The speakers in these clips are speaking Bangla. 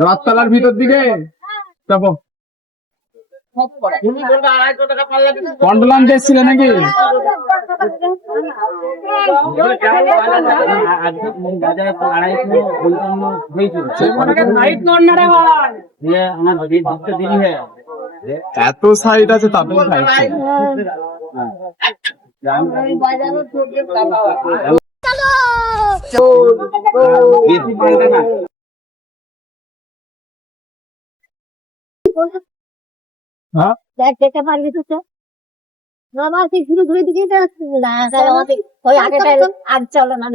রথতলার ভিতর দিকে যাবো। কন্ডল আনতে এসছিলে নাকি? এত সাইড আছে তাতে দেখতে পারবি তো আমার শুরু ঘুরে দিকে ওই আগে আগ চলো না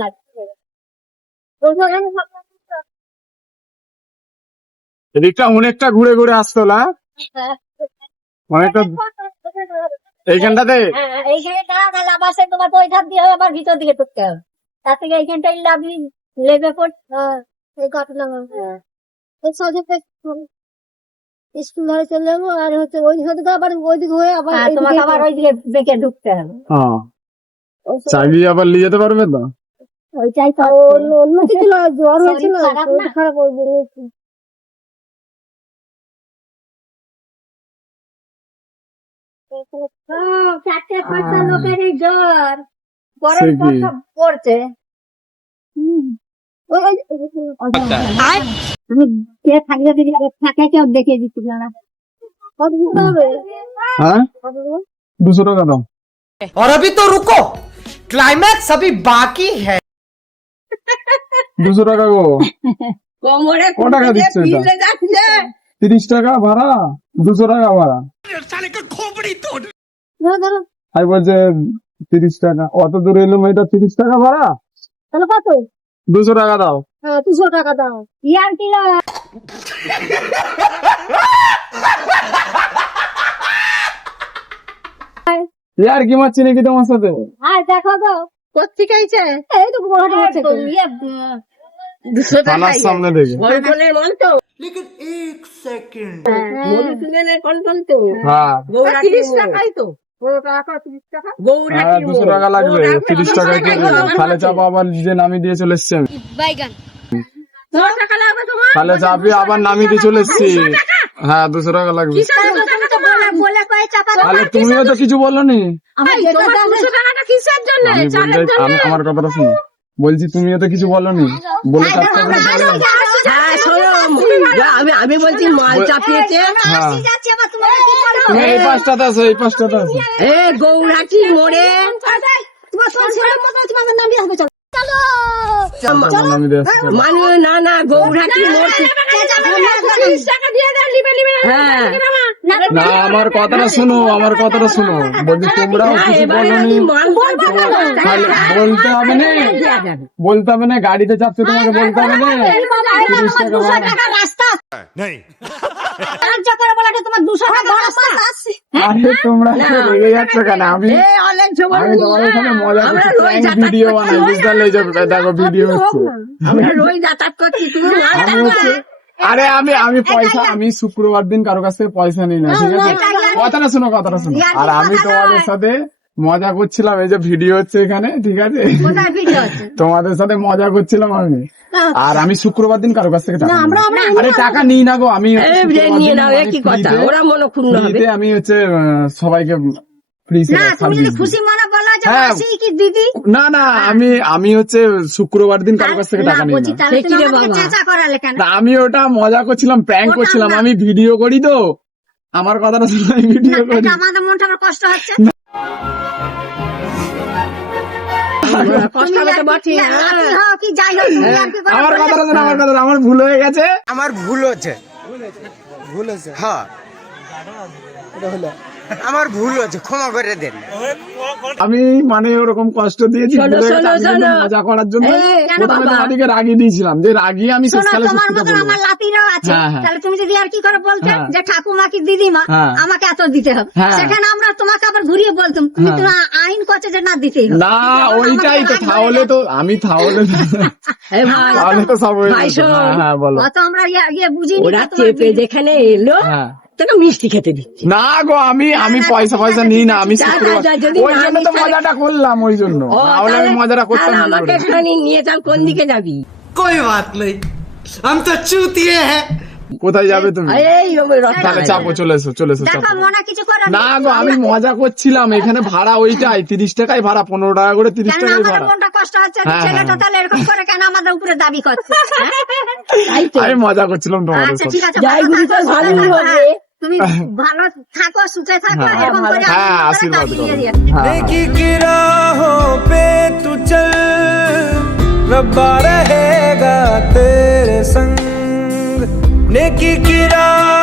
এদিকটা অনেকটা ঘুরে ঘুরে আসতো না অনেকটা এইখানটাতে এইখানে তাহলে আবার সে তোমার ওই ধাপ দিয়ে আবার ভিতর দিকে ঢুকতে হবে তার থেকে এইখানটাই লাভলি লেবে পড় এই ঘটনা স্কুল ধরে চলে যাবো আর হচ্ছে ওই দিকে আবার ওইদিকে হয়ে আবার তোমাকে আবার ওইদিকে বেঁকে ঢুকতে হবে চাবি আবার নিয়ে যেতে পারবে তো ওই চাই অন্য কিছু জ্বর হয়েছিল খারাপ চারটে পাঁচটা লোকেরই জ্বর গরম পড়ছে তুমি কে থাকলে থাকে কেউ দেখে দিচ্ছি না কত দিতে হবে? হ্যাঁ 200 টাকা দাও। और अभी तो रुको क्लाइमैक्स अभी बाकी है 200 টাকা গো কত টাকা দিচ্ছে এটা 30 টাকা ভাড়া 200 টাকা ভাড়া আমি বলছে 30 টাকা অত দূর এলাম এটা 30 টাকা ভাড়া তাহলে কত 200 টাকা দাও 200 টাকা দাও ইয়ার কি यार কি মারছি নাকি তোমার সাথে দেখো তো কোথেকে আইছে এই তো বড় হচ্ছে তো 200 টাকা থানার সামনে দেখে কন্ট্রোলের মাল তো लेकिन एक सेकंड মধুসূদনের কন্ট্রোল তো হ্যাঁ 30 টাকাই তো 30 টাকা হ্যাঁ 200 টাকা লাগবে 30 টাকা তাহলে চাপা আবার যে নামিয়ে দিয়ে চলে এসছি আমি বাইগান 200 টাকা লাগবে তোমার তাহলে চাপি আবার নামিয়ে দিয়ে চলে এসছি হ্যাঁ 200 টাকা লাগবে বলে কয় চাপা তাহলে তুমিও তো কিছু বলনি আমার 200 টাকাটা কিসের জন্য আমি আমার কথাটা শুনো বলছি তুমিও তো কিছু বলনি বলে আমি বলছি মাল চাপিয়েছে তুমি এই পাঁচটাতে আছো এই পাঁচটাতে আছো এ গৌরাটি মোড়ে মানে না গৌরাটি মোড় না আমার কথাটা শোনো বলছি তোমরাও কিছু বলনি বলতে হবে না গাড়িতে চাপছে তোমাকে বলতে হবে না 30 টাকা রাস্তা नहीं তোমার 200 টাকা রাস্তা আসছে আরে তোমরা রেগে যাচ্ছ কেন আমি তোমাদের এখানে মজা করছি ভিডিও বানাই বুঝতে পারলে দেখো ভিডিও হচ্ছে আমরা রোজ যাতায়াত করছি তুমি আরে আমি পয়সা আমি শুক্রবার দিন কারো কাছ থেকে পয়সা নিই না ঠিক আছে কথাটা শোনো আর আমি তোমাদের সাথে মজা করছিলাম এই যে ভিডিও হচ্ছে এখানে ঠিক আছে তোমাদের সাথে মজা করছিলাম আমি আর আমি শুক্রবার দিন কারো কাছ থেকে টাকা আরে টাকা নিই না গো আমি আমি হচ্ছে সবাইকে খুশি মনে বলো যে মাসি কি দিদি না আমি হচ্ছে শুক্রবার দিন কারো কাছ থেকে টাকা নিই না আমি ওটা মজা করছিলাম প্র্যাঙ্ক করছিলাম আমি ভিডিও করি তো আমার কথাটা শুনে ভিডিও করি আমাদের মনটা কষ্ট হচ্ছে আমার কথা আমার ভুল হয়ে গেছে হ্যাঁ আমার ভুল হচ্ছে ক্ষমা করে দেন আমি মানে ওরকম কষ্ট দিয়েছি মজা করার জন্য তোমাদেরকে রাগিয়ে দিয়েছিলাম যে রাগিয়ে আমি শেষকালে আমার লাতিরাও আছে তাহলে তুমি যদি আর কি করে বলতে যে ঠাকুমা কি দিদিমা আমাকে এত দিতে হবে সেখানে আমরা তোমাকে আবার ঘুরিয়ে বলতাম তুমি তো আইন করছে যে না দিতেই হবে না ওইটাই তো তাহলে তো আমি তাহলে তো সব হ্যাঁ বলো অত আমরা ইয়ে বুঝিনি ওরা চেপে যেখানে এলো তোকে মিষ্টি খেতে দিচ্ছি না গো আমি পয়সা নিই না আমি ওই জন্য তো মজাটা করলাম ওই জন্য আমি মজাটা করতাম আমাকে নিয়ে যাও কোন দিকে যাবি कोई बात नहीं, हम तो चूतिए हैं। কোথায় যাবে তুমি? এই রাস্তা তাহলে চাপো, চলে এসো, চলে এসো, দেখো চাপো। মনে কিছু করো না গো, আমি মজা করছিলাম, এখানে ভাড়া ওইটাই 30 টাকাই ভাড়া, 15 টাকা করে 30 কেন টাকাই আমাদের ভাড়া। মনটা কষ্ট হচ্ছে, হ্যাঁ, ছেলেটা হ্যাঁ। তাহলে এরকম করে কেন আমাদের উপরে দাবি করছে? তাই তো। আমি মজা করছিলাম তোমাদের আচ্ছা সাথে। ঠিক আছে, যাই ভালো বুঝি থাকো, তার সুখে ভালোই থাকো, হবে। হ্যাঁ। তুমি ভালো থাকো, সুখে থাকো, হ্যাঁ, এরকম করে হ্যাঁ, আমাদের আশীর্বাদ কাজ করো। দিয়ে দিও। হ্যাঁ, হ্যাঁ। नेकी की राहों पे तू चल, रब्बा रहेगा तेरे संग। नेकी की राह